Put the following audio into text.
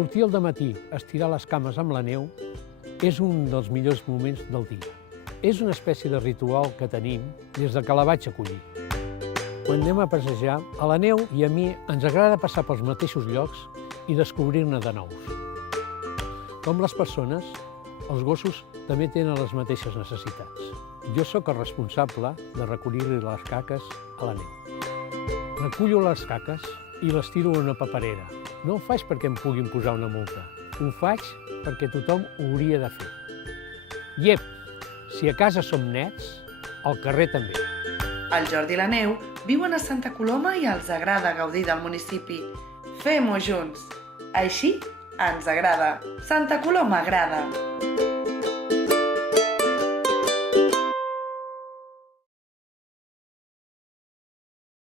Sortir al dematí a estirar les cames amb la neu és un dels millors moments del dia. És una espècie de ritual que tenim des que la vaig acollir. Quan anem a passejar, a la neu i a mi ens agrada passar pels mateixos llocs i descobrir-ne de nous. Com les persones, els gossos també tenen les mateixes necessitats. Jo sóc el responsable de recollir-li les caques a la neu. Recullo les caques i les tiro a una paperera. No ho faig perquè em puguin posar una multa. Ho faig perquè tothom ho hauria de fer. Iep, si a casa som nets, al carrer també. El Jordi i la Neu viuen a Santa Coloma i els agrada gaudir del municipi. Fem-ho junts! Així ens agrada. Santa Coloma agrada!